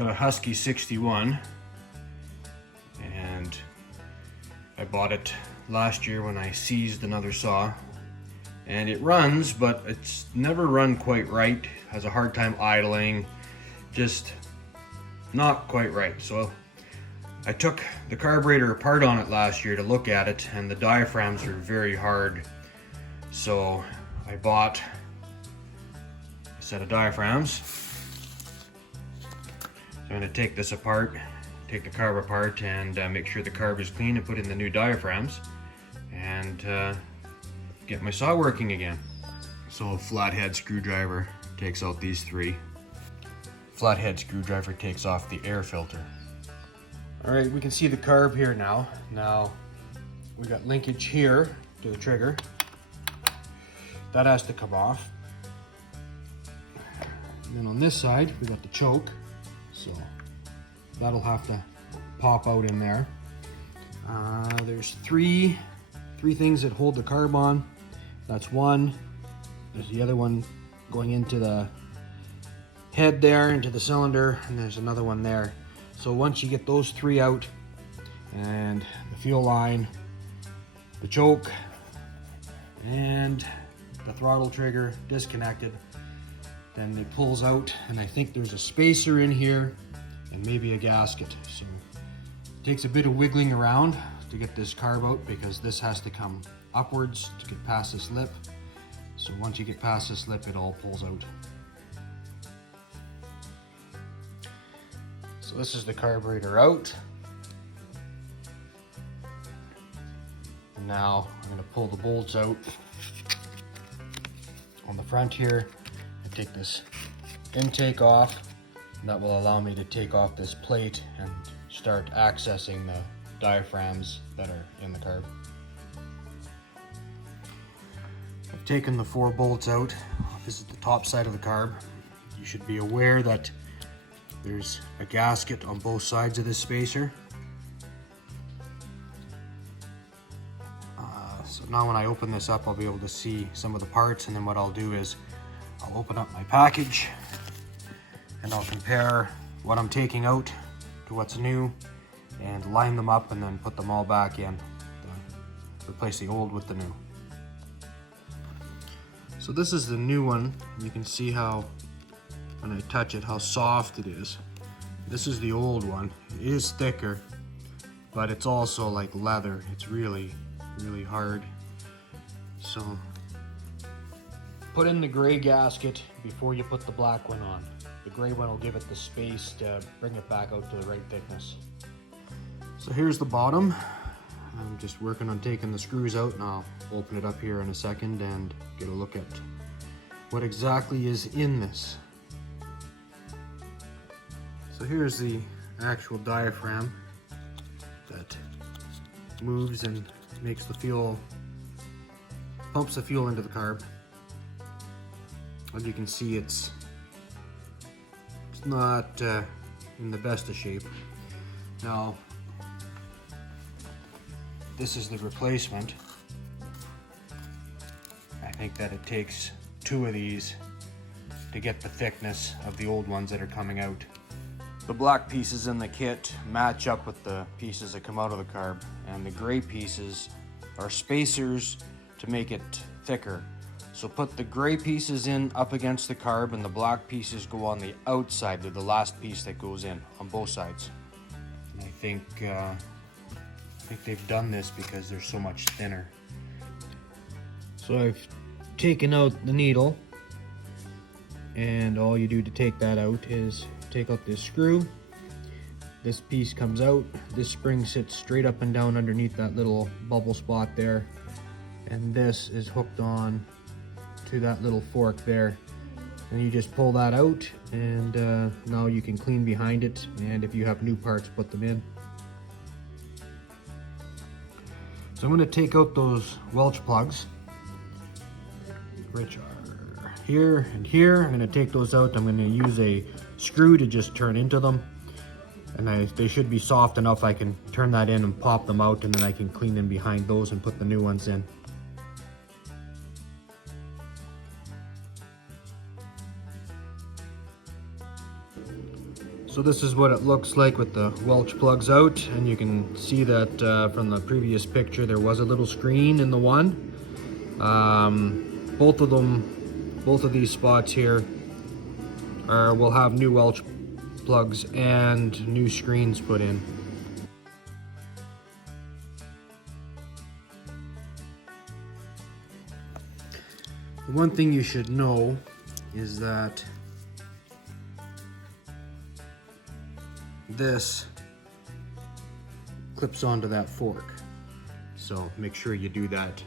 Got a Husky 61, and I bought it last year when I seized another saw, and it runs, but it's never run quite right. Has a hard time idling, just not quite right. So I took the carburetor apart on it last year to look at it, and the diaphragms are very hard. So I bought a set of diaphragms. So I'm going to take this apart, take the carb apart, and make sure the carb is clean and put in the new diaphragms, and get my saw working again. So a flathead screwdriver takes out these three. Flathead screwdriver takes off the air filter. All right, we can see the carb here now. Now we got linkage here to the trigger. That has to come off. And then on this side, we got the choke. So that'll have to pop out in there. There's three things that hold the carb on. That's one. There's the other one going into the head there, into the cylinder, and there's another one there. So once you get those three out, and the fuel line, the choke, and the throttle trigger disconnected, then it pulls out, and I think there's a spacer in here and maybe a gasket. So it takes a bit of wiggling around to get this carb out, because this has to come upwards to get past this lip. So once you get past this lip, it all pulls out. So this is the carburetor out. And now I'm going to pull the bolts out on the front here. Take this intake off, and that will allow me to take off this plate and start accessing the diaphragms that are in the carb. I've taken the 4 bolts out. This is the top side of the carb. You should be aware that there's a gasket on both sides of this spacer. So now when I open this up, I'll be able to see some of the parts, and then what I'll do is I'll open up my package and I'll compare what I'm taking out to what's new and line them up, and then put them all back in. Replace the old with the new. So this is the new one. You can see how, when I touch it, how soft it is. This is the old one. It is thicker, but it's also like leather. It's really, really hard. So put in the gray gasket before you put the black one on. The gray one will give it the space to bring it back out to the right thickness. So here's the bottom. I'm just working on taking the screws out, and I'll open it up here in a second and get a look at what exactly is in this. So here's the actual diaphragm that moves and makes the fuel, pumps the fuel into the carb. As you can see, it's not in the best of shape. Now, this is the replacement. I think that it takes 2 of these to get the thickness of the old ones that are coming out. The black pieces in the kit match up with the pieces that come out of the carb, and the gray pieces are spacers to make it thicker. So put the gray pieces in up against the carb, and the black pieces go on the outside. They're the last piece that goes in on both sides. And I think they've done this because they're so much thinner. So I've taken out the needle, and all you do to take that out is take out this screw. This piece comes out. This spring sits straight up and down underneath that little bubble spot there, and this is hooked on to that little fork there, and you just pull that out, and now you can clean behind it, and if you have new parts, put them in. So I'm going to take out those welch plugs, which are here and here. I'm going to take those out. I'm going to use a screw to just turn into them, and they should be soft enough I can turn that in and pop them out, and then I can clean in behind those and put the new ones in. So this is what it looks like with the welch plugs out, and you can see that from the previous picture there was a little screen in the one. Both of these spots here will have new welch plugs and new screens put in. The one thing you should know is that this clips onto that fork, so make sure you do that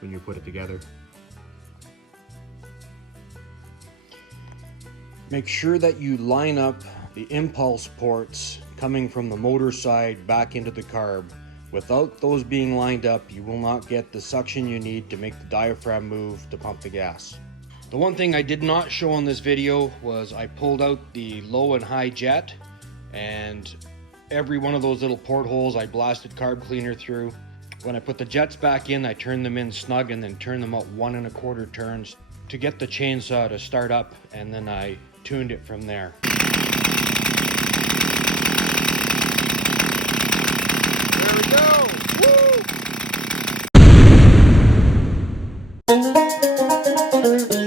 when you put it together. Make sure that you line up the impulse ports coming from the motor side back into the carb. Without those being lined up, you will not get the suction you need to make the diaphragm move to pump the gas. The one thing I did not show in this video was I pulled out the low and high jet, and every one of those little portholes I blasted carb cleaner through. When I put the jets back in, I turned them in snug and then turned them out 1 1/4 turns to get the chainsaw to start up, and then I tuned it from there. There we go! Woo!